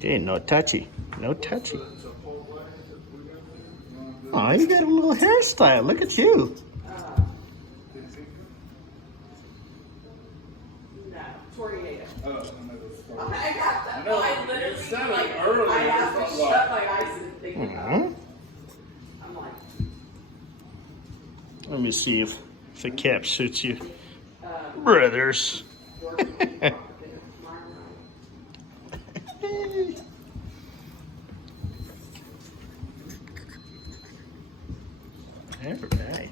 Okay, no touchy. No touchy. Oh, you got a little hairstyle. Look at you. No, tornado. I got that. I literally, I have to shut my eyes and think about it. I'm like, Let me see if the cap suits you. Brothers. working on it tomorrow night. Very nice.